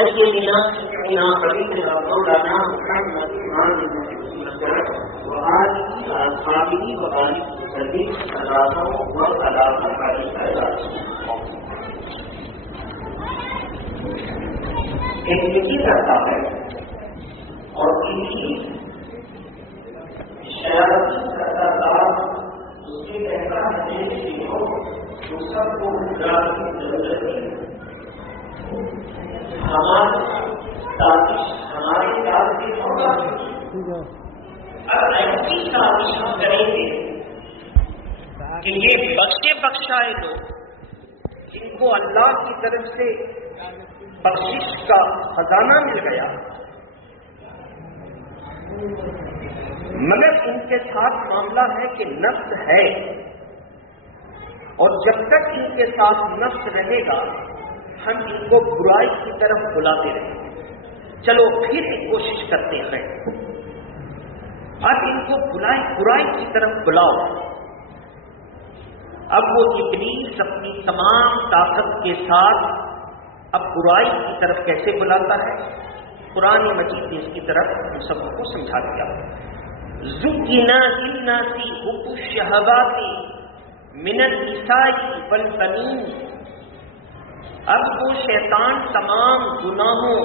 سيدنا سيدنا حبيبنا مولانا محمد وآله وأصحابه وآله وسلم صلاة وسلام عليه. ایک لکھی کرتا ہے اور کسی شرارتی کرتا تھا اس کے کہتا ہے کہ تو سب کو گزار کی ضرورت ہے. ہمارے کام کے ہوگا اب ایسی سازش ہم کریں گے کہ یہ بخشائے لوگ جن کو اللہ کی طرف سے بخشش کا خزانہ مل گیا، مگر ان کے ساتھ معاملہ ہے کہ نفس ہے، اور جب تک ان کے ساتھ نفس رہے گا ہم ان کو برائی کی طرف بلاتے رہیں گے. چلو پھر ایک کوشش کرتے ہیں، اب ان کو برائی کی طرف بلاؤ. اب وہ ابلیس اپنی تمام طاقت کے ساتھ اب برائی کی طرف کیسے بلاتا ہے؟ قرآن مجید نے اس کی طرف ہم سب کو سمجھا دیا. زُيِّنَ لِلنَّاسِ حُبُّ الشَّهَوَاتِ مِنَ النِّسَاءِ وَالْبَنِينَ. اب وہ شیطان تمام گناہوں،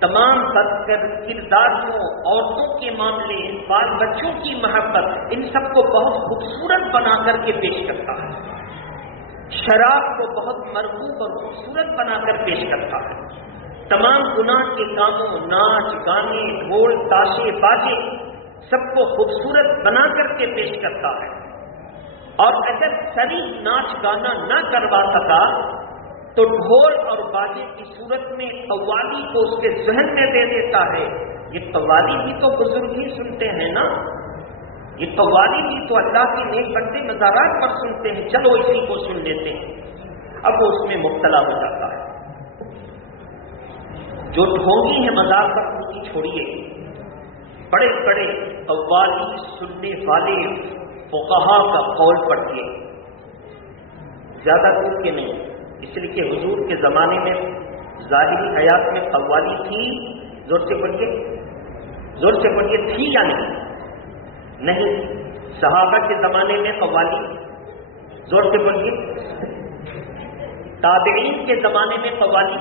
تمام بد کرداریوں، عورتوں کے معاملے، بال بچوں کی محبت، ان سب کو بہت خوبصورت بنا کر کے پیش کرتا ہے. شراب کو بہت مرغوب اور خوبصورت بنا کر پیش کرتا ہے. تمام گناہ کے کاموں، ناچ گانے، ڈھول تاشے باجے، سب کو خوبصورت بنا کر کے پیش کرتا ہے. اور اگر صریح ناچ گانا نہ کروا سکا تو ڈھول اور باجے کی صورت میں قوالی کو اس کے ذہن میں دے دیتا ہے. یہ قوالی بھی تو بزرگ ہی سنتے ہیں نا، یہ قوالی بھی تو اللہ کے نیک بندے مزارات پر سنتے ہیں، چلو اسی کو سن لیتے ہیں. اب وہ اس میں مبتلا ہو جاتا ہے. جو ڈھونگی ہے مزار پر ان کی چھوڑیے، بڑے بڑے قوالی سننے والے فقہا کا قول پڑھیے، زیادہ دور کے نہیں. اس لیے کہ حضور کے زمانے میں ظاہری حیات میں قوالی تھی. زور سے پڑھیے تھی یا نہیں؟ صحابہ کے زمانے میں قوالی، زور سے پڑھیے. تابعین کے زمانے میں قوالی،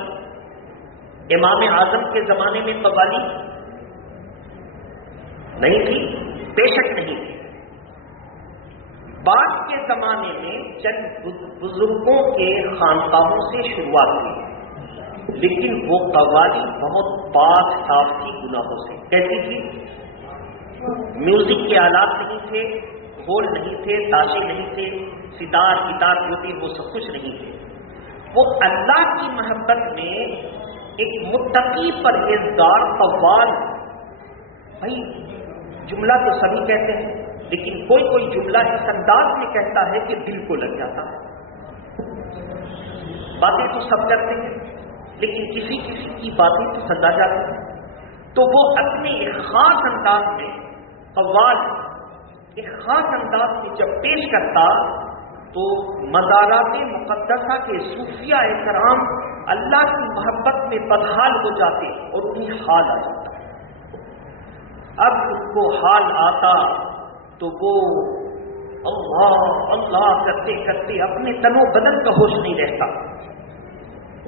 امام اعظم کے زمانے میں قوالی نہیں تھی؟ بے شک نہیں تھی. بعد کے زمانے میں چند بزرگوں کے خانقاہوں سے شروعات ہوئی، لیکن وہ قوالی بہت پاک صاف تھی گناہوں سے. کیسی تھی؟ میوزک کے آلات نہیں تھے، ڈھول نہیں تھے، تاشے نہیں تھے، ستار گٹار جو تھی وہ سب کچھ نہیں تھے. وہ اللہ کی محبت میں ایک متقی پرہیزگار قوال. بھائی جملہ تو سبھی کہتے ہیں، لیکن کوئی جملہ اس انداز میں کہتا ہے کہ دل کو لگ جاتا ہے. باتیں تو سب کرتے ہیں، لیکن کسی کی باتیں پسند آ جاتی ہیں. تو وہ اپنے ایک خاص انداز میں قوال ایک خاص انداز میں جب پیش کرتا تو مزارات مقدسہ کے صوفیاء کرام اللہ کی محبت میں بدحال ہو جاتے اور انہیں حال آ جاتا. اب ان کو حال آتا تو وہ اللہ اللہ کرتے کرتے اپنے تن و بدن کا ہوش نہیں رہتا.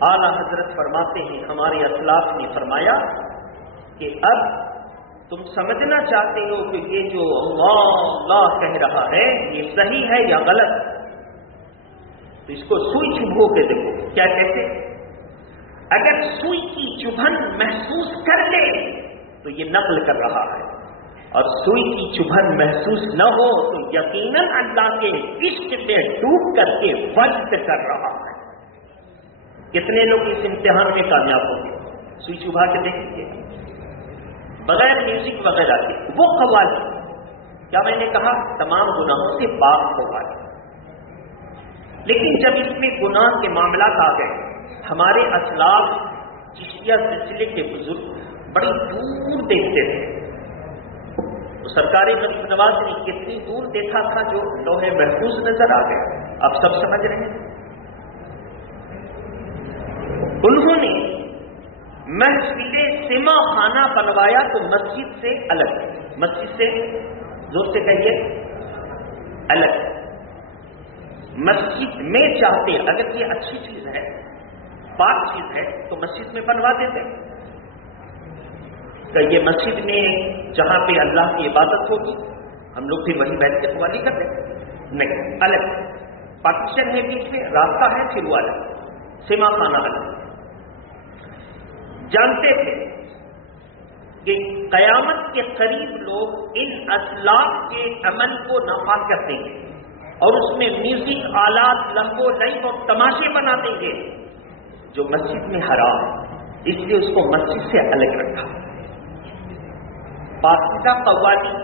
اعلیٰ حضرت فرماتے ہیں، ہمارے اسلاف نے فرمایا کہ اب تم سمجھنا چاہتے ہو کہ یہ جو اللہ اللہ کہہ رہا ہے یہ صحیح ہے یا غلط، تو اس کو سوئی چبھو کے دیکھو. کیا کہتے؟ اگر سوئی کی چبھن محسوس کر لے تو یہ نقل کر رہا ہے، اور سوئی کی چبھن محسوس نہ ہو تو یقیناً اللہ کے عشق میں ڈوب کر کے وجد کر رہا ہے. کتنے لوگ اس امتحان میں کامیاب ہوں گے؟ سوئی چبھا کے دیکھیے بغیر میوزک وغیرہ کے. وہ قوالی کیا میں نے کہا تمام گناہوں سے پاک ہوگا، لیکن جب اس میں گناہ کے معاملات آ گئے، ہمارے اسلاف چشتیہ سلسلے کے بزرگ بڑی دور دیکھتے تھے. تو سرکار غریب نواز نے کتنی دور دیکھا تھا جو لوح محفوظ نظر آ گئے. آپ سب سمجھ رہے ہیں. انہوں نے محفل سما خانہ بنوایا تو مسجد سے الگ، مسجد سے زور سے کہیے الگ، مسجد میں چاہتے اگر یہ اچھی چیز ہے، پاک چیز ہے تو مسجد میں بنوا دیتے، کہ یہ مسجد میں جہاں پہ اللہ کی عبادت ہوگی ہم لوگ پھر وہیں بیٹھ کے قوالی کرتے ہیں، نہیں، الگ پارٹیشن ہے، بیچ میں راستہ ہے، پھر وہ الگ، سما خانہ الگ۔ جانتے تھے کہ قیامت کے قریب لوگ ان اسلاف کے عمل کو نافذ کر دیں گے اور اس میں میوزک آلات، لہو لعب اور تماشے بنا دیں گے جو مسجد میں حرام ہے، اس لیے اس کو مسجد سے الگ رکھا۔ پاکیزہ قوالی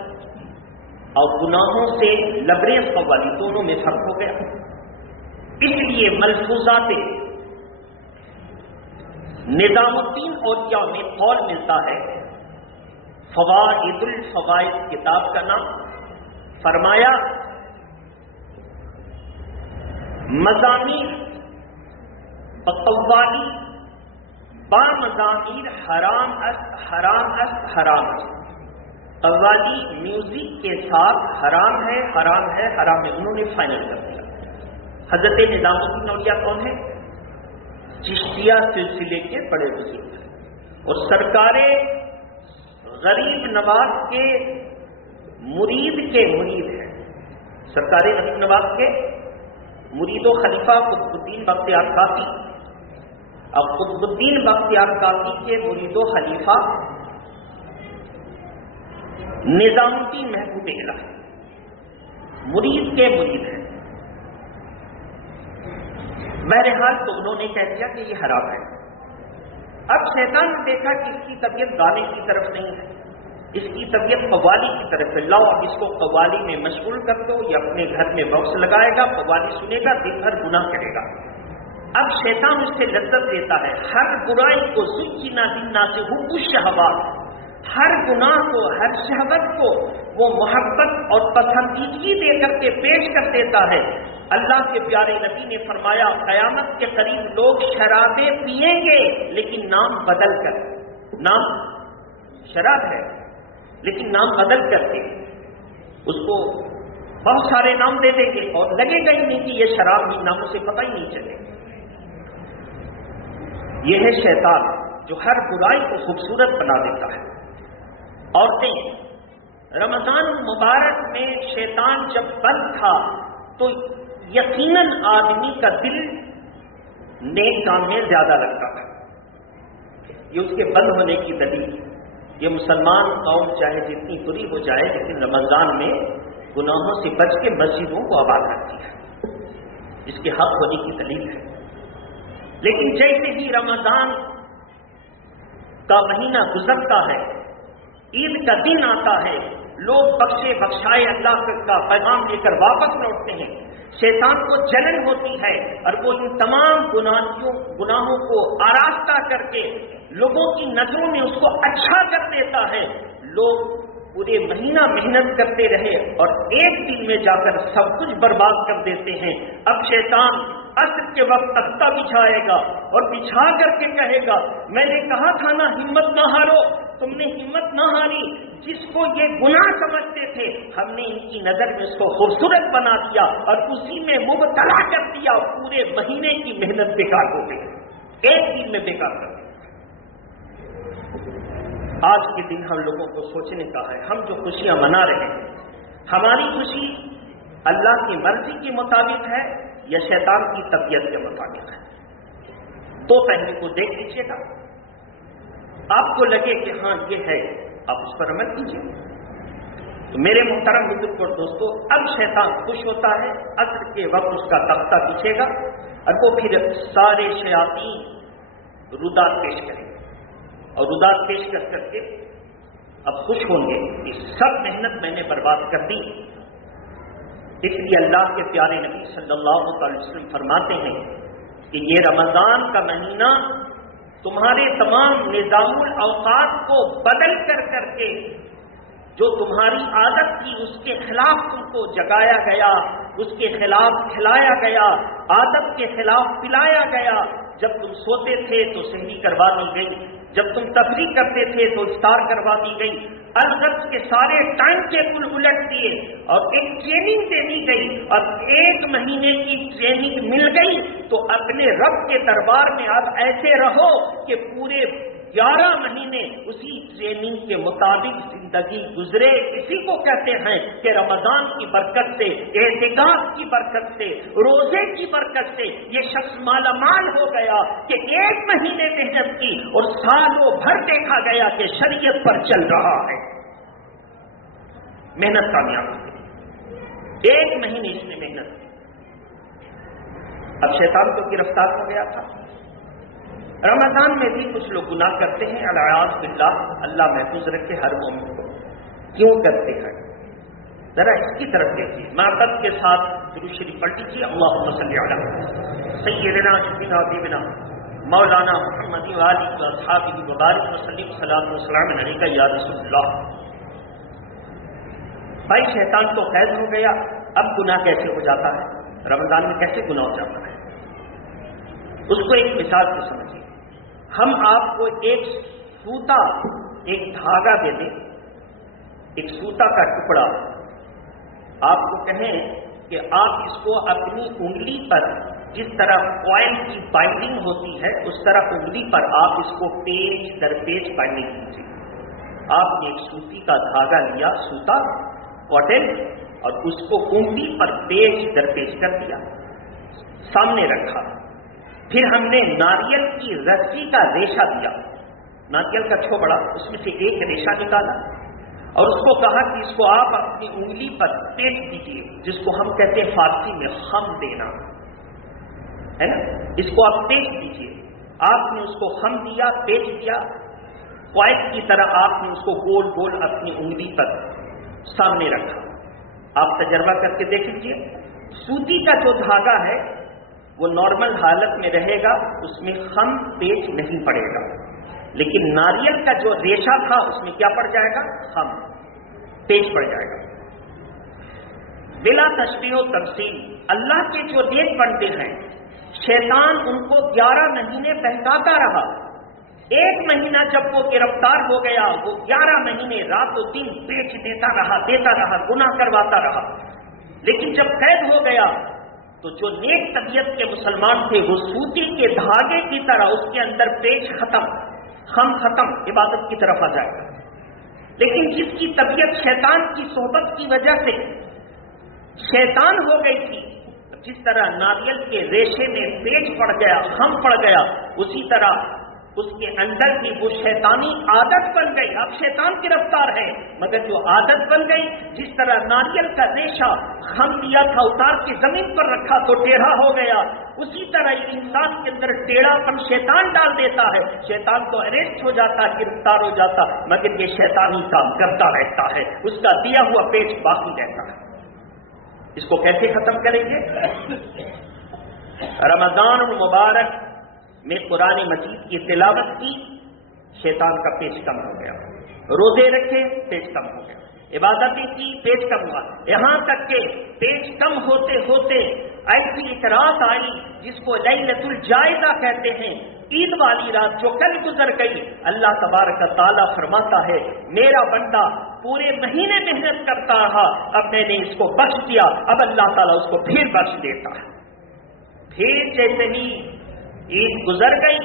اور گناہوں سے لبریز قوالی دونوں میں فرق ہو گیا، اس لیے ملفوظات نظام الدین اولیاء میں قول ملتا ہے، فوائد الفوائد کتاب کا نام، فرمایا مضامیر قوالی با مضامیر حرام است حرام است حرام است، قوالی میوزک کے ساتھ حرام ہے حرام ہے حرام ہے، انہوں نے فائنل کر دیا۔ حضرت نظام الدین اولیاء کون ہے؟ چشتیہ سلسلے کے بڑے بزرگ ہیں اور سرکار غریب نواز کے مرید ہیں، سرکار غریب نواز کے مرید و خلیفہ قطب الدین بختیار کاکی، اب قطب الدین بختیار کاکی کے مرید و خلیفہ نظام الدین محبوب الہی مرید کے مرید ہیں۔ بہرحال تو انہوں نے کہہ دیا کہ یہ حرام ہے۔ اب شیطان نے دیکھا کہ اس کی طبیعت گانے کی طرف نہیں ہے، اس کی طبیعت قوالی کی طرف ہے، لاؤ اب اس کو قوالی میں مشغول کر دو، یہ اپنے گھر میں باکس لگائے گا، قوالی سنے گا، دن بھر گناہ کرے گا۔ اب شیطان اس سے لذت لیتا ہے، ہر برائی کو زینا للناس حب الشہوات، ہر گناہ کو، ہر شہوت کو وہ محبت اور پسندیدگی دے کر کے پیش کر دیتا ہے۔ اللہ کے پیارے نبی نے فرمایا قیامت کے قریب لوگ شرابیں پئیں گے لیکن نام بدل کر، نام شراب ہے لیکن نام بدل کر کے اس کو بہت سارے نام دے دیں گے اور لگے گا ہی نہیں کہ یہ شراب ہی، ناموں سے پتہ ہی نہیں چلے۔ یہ ہے شیطان جو ہر برائی کو خوبصورت بنا دیتا ہے۔ عورتیں، رمضان مبارک میں شیطان جب بند تھا تو یقیناً آدمی کا دل نیک کام میں زیادہ لگتا ہے، یہ اس کے بند ہونے کی دلیل۔ یہ مسلمان قوم چاہے جتنی بری ہو جائے لیکن رمضان میں گناہوں سے بچ کے مسجدوں کو آباد کرتی ہے، اس کے حق ہونے کی دلیل ہے۔ لیکن جیسے ہی رمضان کا مہینہ گزرتا ہے، عید کا دن آتا ہے، لوگ بخشے بخشائے اللہ کا پیغام لے کر واپس لوٹتے ہیں، شیطان کو جلن ہوتی ہے اور وہ ان تمام گناہوں کو آراستہ کر کے لوگوں کی نظروں میں اس کو اچھا کر دیتا ہے۔ لوگ پورے مہینہ محنت کرتے رہے اور ایک دن میں جا کر سب کچھ برباد کر دیتے ہیں۔ اب شیطان عصر کے وقت تختہ بچھائے گا اور بچھا کر کے کہے گا، میں نے کہا تھا نا ہمت نہ ہارو، تم نے ہمت نہ ہاری، جس کو یہ گناہ سمجھتے تھے ہم نے ان کی نظر میں اس کو خوبصورت بنا دیا اور اسی میں مبتلا کر دیا، پورے مہینے کی محنت بیکار ہو گئی، ایک دن میں بیکار کر دیا۔ آج کے دن ہم لوگوں کو سوچنے کا ہے، ہم جو خوشیاں منا رہے ہیں، ہماری خوشی اللہ کی مرضی کے مطابق ہے یا شیطان کی طبیعت کے مطابق ہے؟ دو پہلو کو دیکھ لیجیے گا، آپ کو لگے کہ ہاں یہ ہے، آپ اس پر عمل کیجیے۔ تو میرے محترم بزرگ اور دوستو، اب شیطان خوش ہوتا ہے، عصر کے وقت اس کا تختہ بچھے گا اور وہ پھر سارے شیاطین رودات پیش کریں گے اور رودات پیش کر کے اب خوش ہوں گے کہ سب محنت میں نے برباد کر دی۔ اس لیے اللہ کے پیارے نبی صلی اللہ علیہ وسلم فرماتے ہیں کہ یہ رمضان کا مہینہ تمہارے تمام نظام الاوقات کو بدل کر کے جو تمہاری عادت تھی اس کے خلاف تم کو جگایا گیا، اس کے خلاف کھلایا گیا، عادت کے خلاف پلایا گیا، جب تم سوتے تھے تو سحری کروا دی گئی، جب تم تفریح کرتے تھے تو افطار کروا دی گئی، الغرض کے سارے ٹائم ٹیبل الٹ دیے اور ایک ٹریننگ دے دی گئی، اور 1 مہینے کی ٹریننگ مل گئی تو اپنے رب کے دربار میں آپ ایسے رہو کہ پورے 11 مہینے اسی ٹریننگ کے مطابق زندگی گزرے۔ اسی کو کہتے ہیں کہ رمضان کی برکت سے، اعتکاف کی برکت سے، روزے کی برکت سے یہ شخص مالا مال ہو گیا کہ 1 مہینے محنت کی اور سالوں بھر دیکھا گیا کہ شریعت پر چل رہا ہے، محنت کامیاب ہوئی، 1 مہینے اس نے محنت کی۔ اب شیطان تو گرفتار ہو گیا تھا۔ رمضان میں بھی کچھ لوگ گناہ کرتے ہیں، العیاذ باللہ، اللہ محفوظ رکھے ہر مومن کو۔ کیوں کرتے ہیں ذرا اس کی طرف دیکھیے، معبد کے ساتھ درود شریف پڑھ لیجیے، اللہم صلی علی سیدنا شفیعنا حبیبنا مولانا محمد وآلہ واصحابہ وبارک وسلم، صلاۃ و سلام علیک یا رسول اللہ۔ بھائی شیطان تو قید ہو گیا، اب گناہ کیسے ہو جاتا ہے؟ رمضان میں کیسے گناہ ہو جاتا ہے؟ اس کو ایک مثال سے سمجھیے۔ ہم آپ کو ایک سوتا، ایک دھاگا دے دیں، ایک سوتا کا ٹکڑا، آپ کو کہیں کہ آپ اس کو اپنی انگلی پر جس طرح آئل کی بائنڈنگ ہوتی ہے اس طرح انگلی پر آپ اس کو پیج در پیج بائنڈنگ کیجیے۔ آپ نے ایک سوتی کا دھاگا لیا، سوتا کاٹن، اور اس کو انگلی پر پیج در پیج کر دیا، سامنے رکھا۔ پھر ہم نے ناریل کی رسی کا ریشہ دیا، ناریل کا چھوڑا، اس میں سے ایک ریشہ نکالا اور اس کو کہا کہ اس کو آپ اپنی انگلی پر پیچ دیجیے، جس کو ہم کہتے ہیں فارسی میں خم دینا ہے نا، اس کو آپ پیچ دیجیے۔ آپ نے اس کو خم دیا، پیچ دیا، کوائٹ کی طرح آپ نے اس کو گول گول اپنی انگلی پر سامنے رکھا۔ آپ تجربہ کر کے دیکھ لیجیے، سوتی کا جو دھاگا ہے وہ نارمل حالت میں رہے گا، اس میں خم پیچ نہیں پڑے گا، لیکن ناریل کا جو ریشہ تھا اس میں کیا پڑ جائے گا؟ خم پیچ پڑ جائے گا۔ بلا تشبیہ و تمثیل، اللہ کے جو نیک بندے ہیں شیطان ان کو 11 مہینے بہکاتا رہا۔ 1 مہینہ جب وہ گرفتار ہو گیا، وہ 11 مہینے رات و دن پیچ دیتا رہا، گناہ کرواتا رہا۔ لیکن جب قید ہو گیا تو جو نیک طبیعت کے مسلمان تھے وہ سوتی کے دھاگے کی طرح اس کے اندر پیچ ختم، خم ختم، عبادت کی طرف آ جائے گا۔ لیکن جس کی طبیعت شیطان کی صحبت کی وجہ سے شیطان ہو گئی تھی، جس طرح ناریل کے ریشے میں پیچ پڑ گیا، خم پڑ گیا، اسی طرح اس کے اندر کی وہ شیطانی عادت بن گئی۔ اب شیطان گرفتار ہے، مگر جو عادت بن گئی، جس طرح ناریل کا ریشہ خم دیا تھا اتار کے زمین پر رکھا تو ٹیڑھا ہو گیا، اسی طرح انسان کے اندر ٹیڑھا پن شیطان ڈال دیتا ہے۔ شیطان تو اریسٹ ہو جاتا، گرفتار ہو جاتا، مگر یہ شیطانی کام کرتا رہتا ہے، اس کا دیا ہوا پیچ باقی رہتا ہے۔ اس کو کیسے ختم کریں گے؟ رمضان المبارک میں قرآن مجید کی تلاوت کی، شیطان کا پیچ کم ہو گیا، روزے رکھے، پیچ کم ہو گیا، عبادتیں کی، پیچ کم ہوا، یہاں تک کہ پیچ کم ہوتے ہوتے ایسی ایک رات آئی جس کو لیلۃ الجائزہ کہتے ہیں، عید والی رات جو کل گزر گئی۔ اللہ تبارک تعالیٰ فرماتا ہے میرا بندہ پورے مہینے محنت کرتا رہا، اب میں نے اس کو بخش دیا، اب اللہ تعالیٰ اس کو پھر بخش دیتا ہے۔ پھر جیسے ہی عید گزر گئی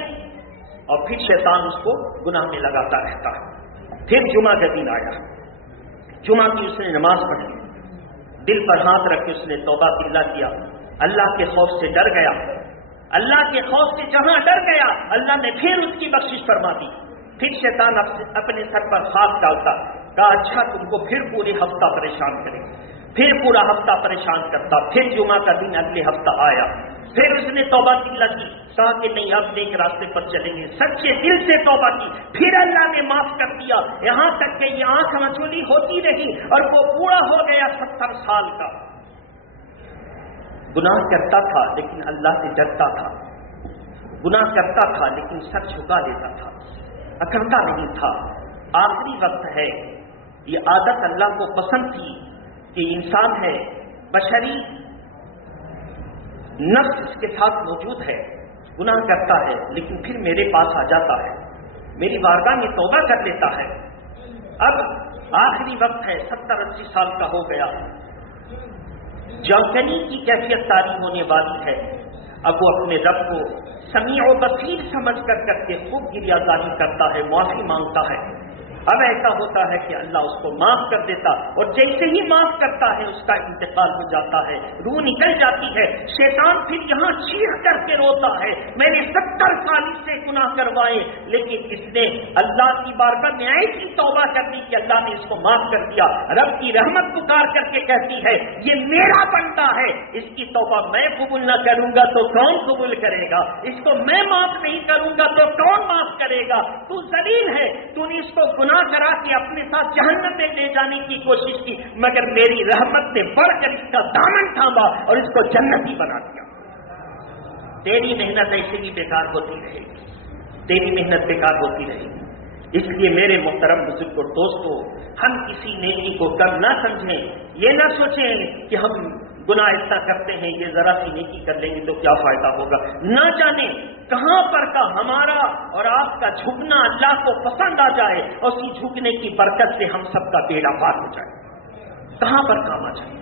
اور پھر شیطان اس کو گناہ میں لگاتا رہتا ہے۔ پھر جمعہ کا دن آیا، جمعہ کی اس نے نماز پڑھی، دل پر ہاتھ رکھ کے اس نے توبہ اللہ کیا، اللہ کے خوف سے ڈر گیا، اللہ کے خوف سے جہاں ڈر گیا اللہ نے پھر اس کی بخشش فرما دی۔ پھر شیطان اپنے سر پر ہاتھ ڈالتا، کہا اچھا تم کو پھر پورے ہفتہ پریشان کرے، پھر پورا ہفتہ پریشان کرتا۔ پھر جمعہ کا دن اگلے ہفتہ آیا، پھر اس نے توبہ کی، کہا کہ نہیں اب نیک راستے پر چلیں گے، سچے دل سے توبہ کی، پھر اللہ نے معاف کر دیا، یہاں تک کہ یہ آنکھ مچولی ہوتی رہی اور وہ بوڑھا ہو گیا 70 سال کا۔ گناہ کرتا تھا لیکن اللہ سے ڈرتا تھا، گناہ کرتا تھا لیکن سر جھکا لیتا تھا، اکڑتا نہیں تھا۔ آخری وقت ہے، یہ عادت اللہ کو پسند تھی کہ انسان ہے، بشری نفس اس کے ساتھ موجود ہے، گناہ کرتا ہے لیکن پھر میرے پاس آ جاتا ہے، میری بارگاہ میں توبہ کر لیتا ہے، اب آخری وقت ہے، 70-80 سال کا ہو گیا، جوانی کی کیفیت طاری ہونے والی ہے، اب وہ اپنے رب کو سمیع و بصیر سمجھ کر کے خوب گریہزاری کرتا ہے، معافی مانگتا ہے۔ اب ایسا ہوتا ہے کہ اللہ اس کو معاف کر دیتا، اور جیسے ہی معاف کرتا ہے اس کا انتقال ہو جاتا ہے، روح نکل جاتی ہے، شیطان پھر یہاں چیخ کر کے روتا ہے، میں نے 70 سال سے گناہ کروائے، لیکن اس نے اللہ کی بارگاہ میں ایسی توبہ کر دی کہ اللہ نے اس کو معاف کر دیا۔ رب کی رحمت پکار کر کے کہتی ہے یہ میرا بندہ ہے، اس کی توبہ میں قبول نہ کروں گا تو کون قبول کرے گا، اس کو میں معاف نہیں کروں گا تو کون معاف کرے گا، تو ذلیل ہے، تو نے اس کو گناہ کرا کے اپنے ساتھ جہنم میں لے جانے کی کوشش کی، مگر میری رحمت سے بڑھ کر اس کا دامن تھاما اور اس کو جنتی بنا دیا۔ تیری محنت ایسے ہی بیکار ہوتی رہے گی، تیری محنت بیکار ہوتی رہے گی۔ اس لیے میرے محترم بزرگ اور دوستو، ہم کسی نیکی کو کم نہ سمجھیں، یہ نہ سوچیں کہ ہم گناہ ایسا کرتے ہیں یہ ذرا سی نیکی کر لیں گے تو کیا فائدہ ہوگا، نہ جانے کہاں پر کا ہمارا اور آپ کا جھکنا اللہ کو پسند آ جائے اور اسی جھکنے کی برکت سے ہم سب کا بیڑا پار ہو جائے، کہاں پر کام آ جائے،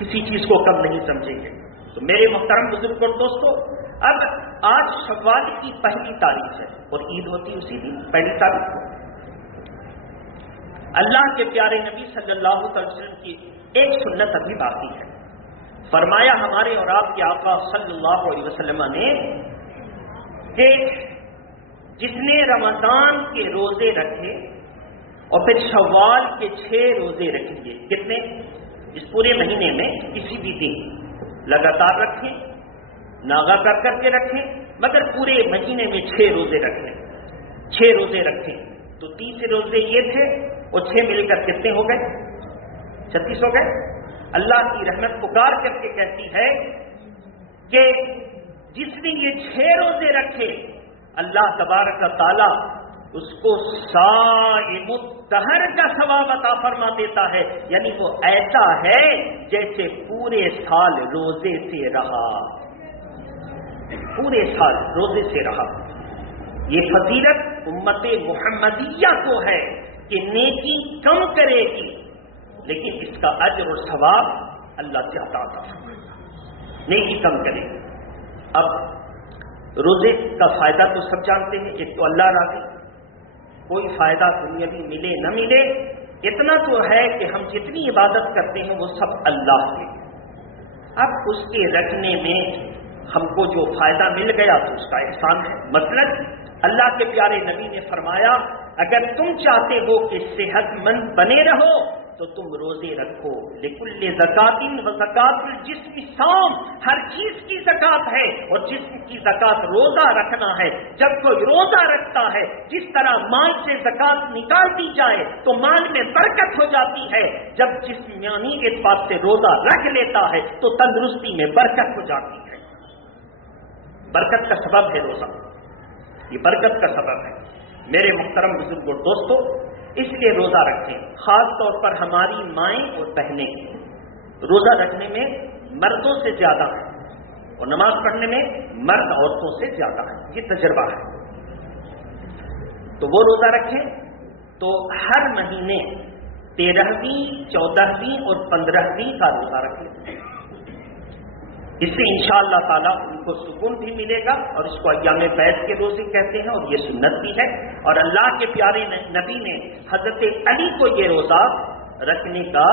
کسی چیز کو کم نہیں سمجھیں گے۔ تو میرے محترم بزرگ اور دوستو، اب آج شوال کی پہلی تاریخ ہے اور عید ہوتی اسی دن پہلی تاریخ کو۔ اللہ کے پیارے نبی صلی اللہ علیہ وسلم کی ایک سنت ابھی باقی ہے، فرمایا ہمارے اور آپ کے آقا صلی اللہ علیہ وسلم نے کہ جس نے رمضان کے روزے رکھے اور پھر شوال کے 6 روزے رکھ لیے، کتنے؟ اس پورے مہینے میں کسی بھی دن لگاتار رکھیں، ناغا کر کے رکھیں، مگر پورے مہینے میں 6 روزے رکھیں، 6 روزے رکھیں تو 30 روزے یہ تھے اور 6 مل کر کتنے ہو گئے؟ 36 ہو گئے۔ اللہ کی رحمت پکار کر کے کہتی ہے کہ جس نے یہ 6 روزے رکھے اللہ تبارک و تعالی اس کو صائم الدہر کا ثواب عطا فرما دیتا ہے، یعنی وہ ایسا ہے جیسے پورے سال روزے سے رہا، پورے سال روزے سے رہا۔ یہ فضیلت امت محمدیہ کو ہے کہ نیکی کم کرے گی لیکن اس کا اجر اور ثواب اللہ سے عطا فرمائے، نیکی کم کرے گی۔ اب روزے کا فائدہ تو سب جانتے ہیں، ایک تو اللہ راضی، کوئی فائدہ دنیاوی ملے نہ ملے، اتنا تو ہے کہ ہم جتنی عبادت کرتے ہیں وہ سب اللہ کے، اب اس کے رکھنے میں ہم کو جو فائدہ مل گیا تو اس کا احسان ہے۔ مثلا اللہ کے پیارے نبی نے فرمایا اگر تم چاہتے ہو کہ صحت مند بنے رہو تو تم روزے رکھو، لکل زکات و زکات الجسم صوم، ہر چیز کی زکات ہے اور جسم کی زکات روزہ رکھنا ہے۔ جب کوئی روزہ رکھتا ہے جس طرح مال سے زکات نکال دی جائے تو مال میں برکت ہو جاتی ہے، جب جسمانی اعتبار سے روزہ رکھ لیتا ہے تو تندرستی میں برکت ہو جاتی ہے۔ برکت کا سبب ہے روزہ، یہ برکت کا سبب ہے۔ میرے محترم بزرگ اور دوستو، اس لیے روزہ رکھیں، خاص طور پر ہماری مائیں اور بہنیں روزہ رکھنے میں مردوں سے زیادہ ہیں اور نماز پڑھنے میں مرد عورتوں سے زیادہ ہے، یہ تجربہ ہے۔ تو وہ روزہ رکھیں تو ہر مہینے 13ویں 14ویں اور 15ویں کا روزہ رکھیں، اس سے انشاءاللہ تعالیٰ ان کو سکون بھی ملے گا، اور اس کو ایام بیعت کے روزے کہتے ہیں اور یہ سنت بھی ہے۔ اور اللہ کے پیارے نبی نے حضرت علی کو یہ روزہ رکھنے کا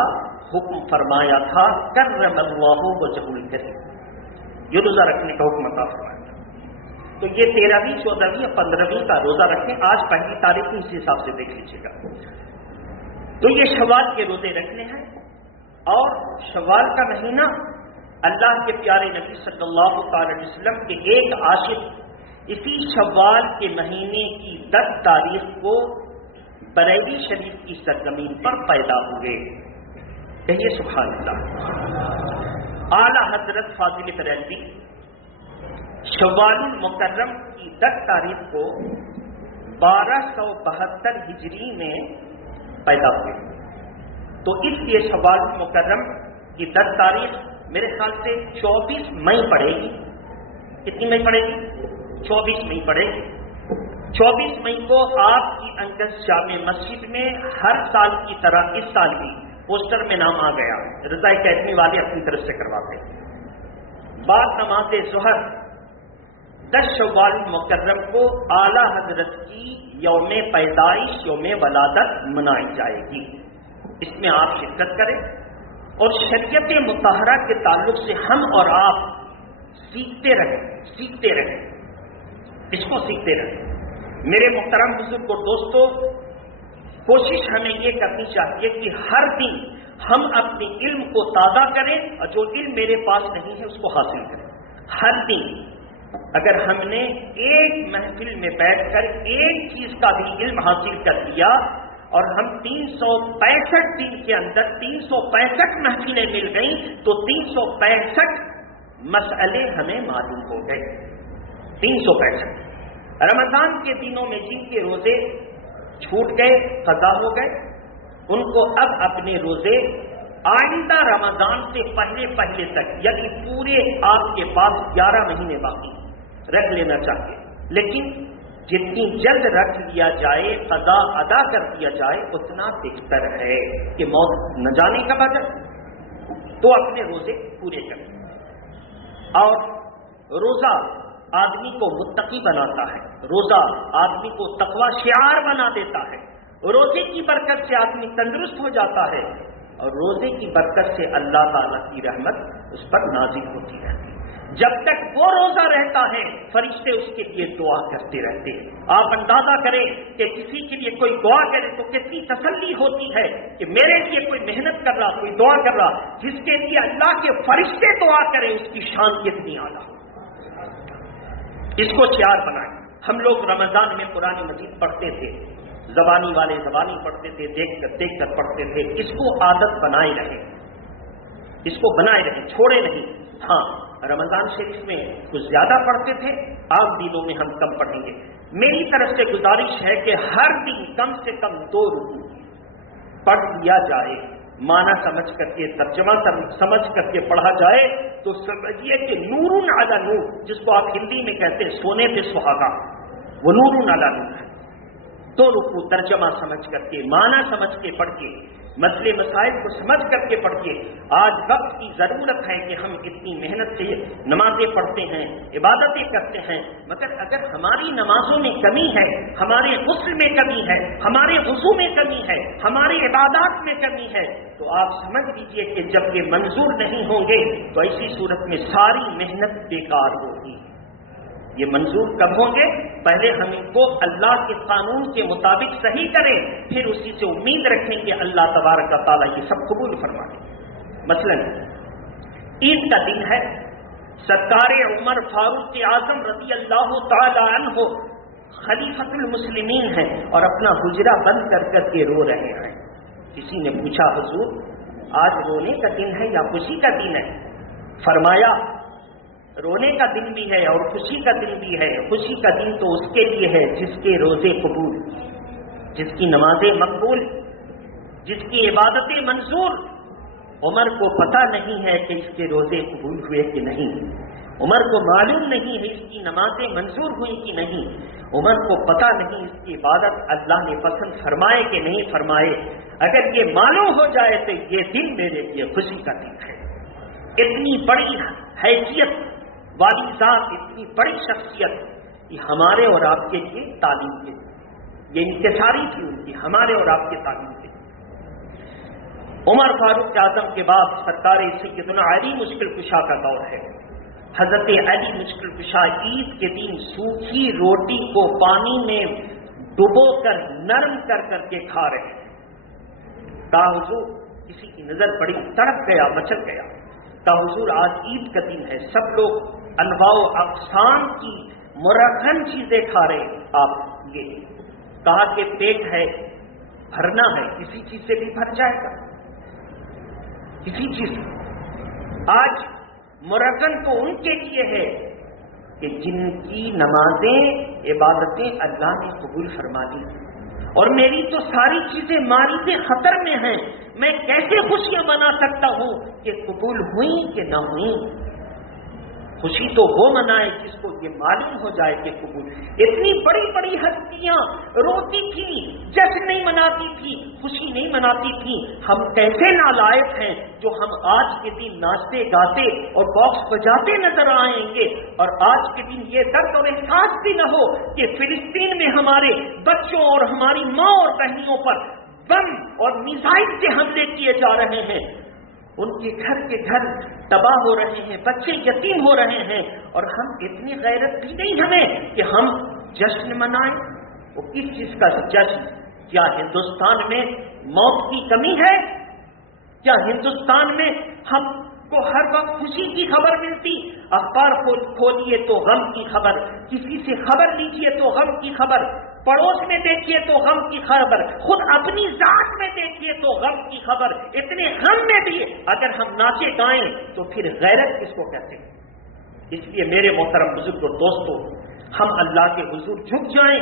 حکم فرمایا تھا، کرم اللہ وجہ الکریم، یہ روزہ رکھنے کا حکم عطا فرمایا تھا۔ تو یہ 13ویں 14ویں یا 15ویں کا روزہ رکھیں، آج پہلی تاریخ کو اس حساب سے دیکھ لیجیے گا۔ تو یہ شوال کے روزے رکھنے ہیں، اور شوال کا مہینہ اللہ کے پیارے نبی صلی اللہ علیہ وسلم کے ایک عاشق اسی شوال کے مہینے کی 10 تاریخ کو بریلی شریف کی سرزمین پر پیدا ہوئے، کہیے سبحان اللہ۔ اعلی حضرت فاضل بریلوی شوال المکرم کی 10 تاریخ کو 1272 ہجری میں پیدا ہوئے، تو اس لیے شوال المکرم کی 10 تاریخ میرے خیال سے 24 مئی پڑے گی، کتنی مئی پڑے گی؟ 24 مئی پڑے گی۔ 24 مئی کو آپ کی انگس جامع مسجد میں ہر سال کی طرح اس سال بھی پوسٹر میں نام آ گیا، رضا اکیڈمی والے اپنی طرف سے کرواتے ہیں۔ بعد نماز ظہر 10 شوال مکرم کو اعلی حضرت کی یوم پیدائش، یوم ولادت منائی جائے گی۔ اس میں آپ شرکت کریں اور شریعت مطہرہ کے تعلق سے ہم اور آپ سیکھتے رہیں، اس کو سیکھتے رہیں۔ میرے محترم بزرگ اور دوستو، کوشش ہمیں یہ کرنی چاہیے کہ ہر دن ہم اپنے علم کو تازہ کریں اور جو علم میرے پاس نہیں ہے اس کو حاصل کریں۔ ہر دن اگر ہم نے ایک محفل میں بیٹھ کر ایک چیز کا بھی علم حاصل کر لیا اور ہم 365 دن کے اندر 365 محفلیں مل گئیں تو 365 مسئلے ہمیں معلوم ہو گئے۔ 365 رمضان کے دنوں میں جن کے روزے چھوٹ گئے، قضا ہو گئے، ان کو اب اپنے روزے آئندہ رمضان سے پہلے تک، یعنی پورے آپ کے پاس 11 مہینے باقی رکھ لینا چاہیے، لیکن جتنی جلد رکھ لیا جائے، قضا ادا کر دیا جائے، اتنا بہتر ہے کہ موت نہ جانے کا وجہ، تو اپنے روزے پورے کریں۔ اور روزہ آدمی کو متقی بناتا ہے، روزہ آدمی کو تقوی شعار بنا دیتا ہے، روزے کی برکت سے آدمی تندرست ہو جاتا ہے اور روزے کی برکت سے اللہ تعالیٰ کی رحمت اس پر نازل ہوتی ہے۔ جب تک وہ روزہ رہتا ہے فرشتے اس کے لیے دعا کرتے رہتے ہیں۔ آپ اندازہ کریں کہ کسی کے لیے کوئی دعا کرے تو کتنی تسلی ہوتی ہے کہ میرے لیے کوئی محنت کر رہا، کوئی دعا کر رہا، جس کے لیے اللہ کے فرشتے دعا کریں اس کی شان کتنی اعلیٰ۔ اس کو شعار بنائیں۔ ہم لوگ رمضان میں قرآن مجید پڑھتے تھے، زبانی والے زبانی پڑھتے تھے، دیکھ کر پڑھتے تھے۔ اس کو عادت بنائے رہیں، اس کو بنائے رہیں، چھوڑے نہیں۔ ہاں، رمضان شریف میں کچھ زیادہ پڑھتے تھے، آج دنوں میں ہم کم پڑھیں گے۔ میری طرف سے گزارش ہے کہ ہر دن کم سے کم 2 رکوع پڑھ لیا جائے، معنی سمجھ کر کے، ترجمہ سمجھ کر کے پڑھا جائے تو سمجھیے کہ نور علی نور، جس کو آپ ہندی میں کہتے ہیں سونے پہ سہاگا، وہ نور علی نور ہے۔ 2 رکوع ترجمہ سمجھ کر کے، معنی سمجھ کے پڑھ کے، مسئلے مسائل کو سمجھ کر کے پڑھ کے۔ آج وقت کی ضرورت ہے کہ ہم اتنی محنت سے نمازیں پڑھتے ہیں، عبادتیں کرتے ہیں، مگر اگر ہماری نمازوں میں کمی ہے، ہمارے غسل میں کمی ہے، ہمارے وضو میں کمی ہے، ہماری عبادات میں کمی ہے، تو آپ سمجھ لیجئے کہ جب یہ منظور نہیں ہوں گے تو ایسی صورت میں ساری محنت بیکار ہوگی۔ یہ منظور کب ہوں گے؟ پہلے ہم ان کو اللہ کے قانون کے مطابق صحیح کریں، پھر اسی سے امید رکھیں کہ اللہ تبارک و تعالیٰ یہ سب قبول فرمائے۔ مثلا عید کا دن ہے، سرکار عمر فاروق اعظم رضی اللہ تعالی عنہ خلیفۃ المسلمین ہیں اور اپنا حجرہ بند کر کر کے رو رہے ہیں۔ کسی نے پوچھا حضور آج رونے کا دن ہے یا خوشی کا دن ہے؟ فرمایا رونے کا دن بھی ہے اور خوشی کا دن بھی ہے۔ خوشی کا دن تو اس کے لیے ہے جس کے روزے قبول، جس کی نمازیں مقبول، جس کی عبادتیں منظور۔ عمر کو پتہ نہیں ہے کہ اس کے روزے قبول ہوئے کہ نہیں، عمر کو معلوم نہیں ہے اس کی نمازیں منظور ہوئی کہ نہیں، عمر کو پتہ نہیں اس کی عبادت اللہ نے پسند فرمائے کہ نہیں فرمائے۔ اگر یہ معلوم ہو جائے تو یہ دن میرے لیے خوشی کا دن ہے۔ اتنی بڑی حیثیت والی ذات، اتنی بڑی شخصیت، یہ ہمارے اور آپ کے لیے تعلیم کے، یہ انتصاری تھی ان کی، ہمارے اور آپ کے تعلیم کے۔ عمر فاروق اعظم کے بعد سرکار سیدنا علی مشکل کشا کا دور ہے۔ حضرت علی مشکل کشا عید کے دن سوکھی روٹی کو پانی میں ڈبو کر نرم کر کے کھا رہے ہیں۔ کہا حضور، کسی کی نظر پڑی، تڑپ گیا، مچل گیا۔ کہا حضور آج عید کا دن ہے، سب لوگ انواع و اقسام کی مرغن چیزیں کھا رہے ہیں، آپ یہ کہا کہ پیٹ ہے، بھرنا ہے، کسی چیز سے بھی بھر جائے گا، کسی چیز۔ آج مرغن تو ان کے لیے ہے کہ جن کی نمازیں عبادتیں اللہ نے قبول فرما لی، اور میری تو ساری چیزیں ماری خطر میں ہیں، میں کیسے خوشیاں منا سکتا ہوں کہ قبول ہوئیں کہ نہ ہوئیں؟ خوشی تو وہ منائے جس کو یہ معلوم ہو جائے کہ قبول. اتنی بڑی بڑی ہستیاں روتی تھیں، جشن نہیں مناتی تھی، خوشی نہیں مناتی تھی. ہم کیسے نالائق ہیں جو ہم آج کے دن ناچتے گاتے اور باکس بجاتے نظر آئیں گے، اور آج کے دن یہ درد اور احساس بھی نہ ہو کہ فلسطین میں ہمارے بچوں اور ہماری ماں اور بہنوں پر بم اور میزائل سے حملے کیے جا رہے ہیں، ان کے گھر تباہ ہو رہے ہیں، بچے یتیم ہو رہے ہیں، اور ہم اتنی غیرت بھی نہیں ہمیں کہ ہم جشن منائیں. وہ کس چیز کا جشن؟ کیا ہندوستان میں موت کی کمی ہے؟ کیا ہندوستان میں ہم کو ہر وقت خوشی کی خبر ملتی؟ اخبار کھولیے تو غم کی خبر، کسی سے خبر لیجئے تو غم کی خبر، پڑوس میں دیکھیے تو غم کی خبر، خود اپنی ذات میں دیکھیے تو غم کی خبر. اتنے غم میں بھی اگر ہم ناچے گائیں تو پھر غیرت کس کو کہتے ہیں؟ اس لیے میرے محترم بزرگ اور دوستو، ہم اللہ کے حضور جھک جائیں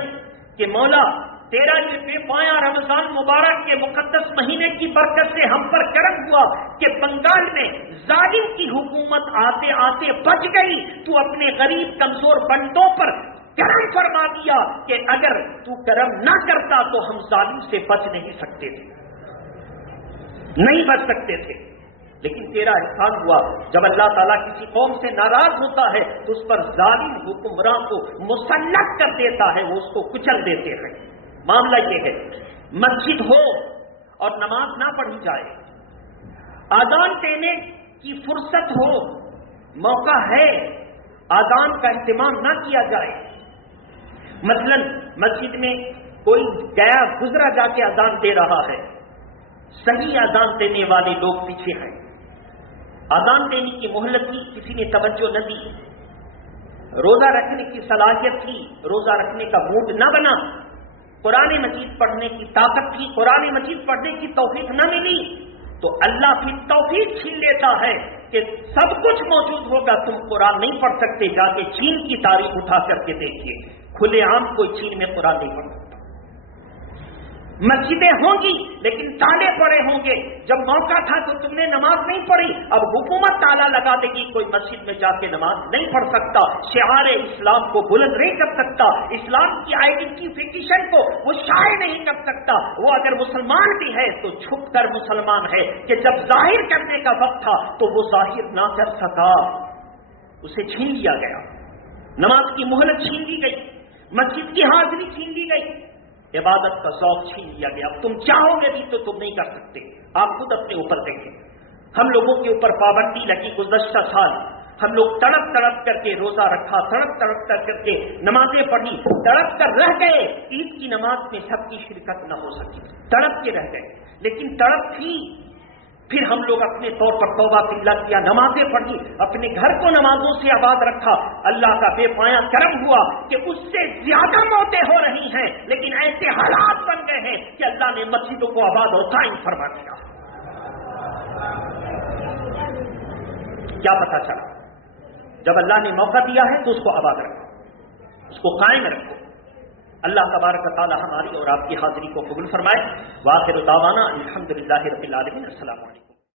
کہ مولا تیرا یہ بے پایا رمضان مبارک کے مقدس مہینے کی برکت سے ہم پر کرم ہوا کہ بنگال میں ظالم کی حکومت آتے آتے بچ گئی. تو اپنے غریب کمزور بندوں پر کرم فرما دیا کہ اگر تو کرم نہ کرتا تو ہم ظالم سے بچ نہیں سکتے تھے، نہیں بچ سکتے تھے. لیکن تیرا احسان ہوا، جب اللہ تعالیٰ کسی قوم سے ناراض ہوتا ہے تو اس پر ظالم حکمراں کو مسلط کر دیتا ہے، وہ اس کو کچل دیتے ہیں. معاملہ یہ ہے، مسجد ہو اور نماز نہ پڑھی جائے، اذان دینے کی فرصت ہو، موقع ہے، اذان کا اہتمام نہ کیا جائے. مثلا مسجد میں کوئی گیا گزرا جا کے اذان دے رہا ہے، صحیح اذان دینے والے لوگ پیچھے ہیں، اذان دینے کی مہلت کی، کسی نے توجہ نہ دی، روزہ رکھنے کی صلاحیت تھی، روزہ رکھنے کا موڈ نہ بنا، قرآن مجید پڑھنے کی طاقت تھی، قرآن مجید پڑھنے کی توفیق نہ ملی، تو اللہ پھر توفیق چھین لیتا ہے کہ سب کچھ موجود ہوگا، تم قرآن نہیں پڑھ سکتے، جا کے چین کی تاریخ اٹھا کر کے دیکھیے، کھلے عام کوئی چین میں قرآن نہیں پڑھ سکتا. مسجدیں ہوں گی لیکن تالے پڑے ہوں گے. جب موقع تھا تو تم نے نماز نہیں پڑھی، اب حکومت تالا لگا دے گی، کوئی مسجد میں جا کے نماز نہیں پڑھ سکتا، شعار اسلام کو بلند نہیں کر سکتا، اسلام کی آئیڈینٹیفیکیشن کو وہ شائع نہیں کر سکتا. وہ اگر مسلمان بھی ہے تو چھپ کر مسلمان ہے کہ جب ظاہر کرنے کا وقت تھا تو وہ ظاہر نہ کر سکا، اسے چھین لیا گیا، نماز کی مہلت چھین لی گئی، مسجد کی حاضری چھین لی گئی، عبادت کا ذوق چھین لیا گیا. اب تم چاہو گے بھی تو تم نہیں کر سکتے. آپ خود اپنے اوپر دیکھیں، ہم لوگوں کے اوپر پابندی لگی گزشتہ سال، ہم لوگ تڑپ تڑپ کر کے روزہ رکھا، تڑپ تڑپ کر کے نمازیں پڑھی، تڑپ کر رہ گئے. عید کی نماز میں سب کی شرکت نہ ہو سکی، تڑپ کے رہ گئے، لیکن تڑپ تھی. پھر ہم لوگ اپنے طور پر توبہ باللہ کیا، نمازیں پڑھی، اپنے گھر کو نمازوں سے آباد رکھا. اللہ کا بے پایا کرم ہوا کہ اس سے زیادہ موتیں ہو رہی ہیں، لیکن ایسے حالات بن گئے ہیں کہ اللہ نے مسجدوں کو آباد اور قائم فرما دیا. کیا پتا چلا؟ جب اللہ نے موقع دیا ہے تو اس کو آباد رکھو، اس کو قائم رکھو. اللہ تبارک و تعالی ہماری اور آپ کی حاضری کو قبول فرمائے. وآخر دعوانا الحمدللہ رب العالمین. السلام علیکم.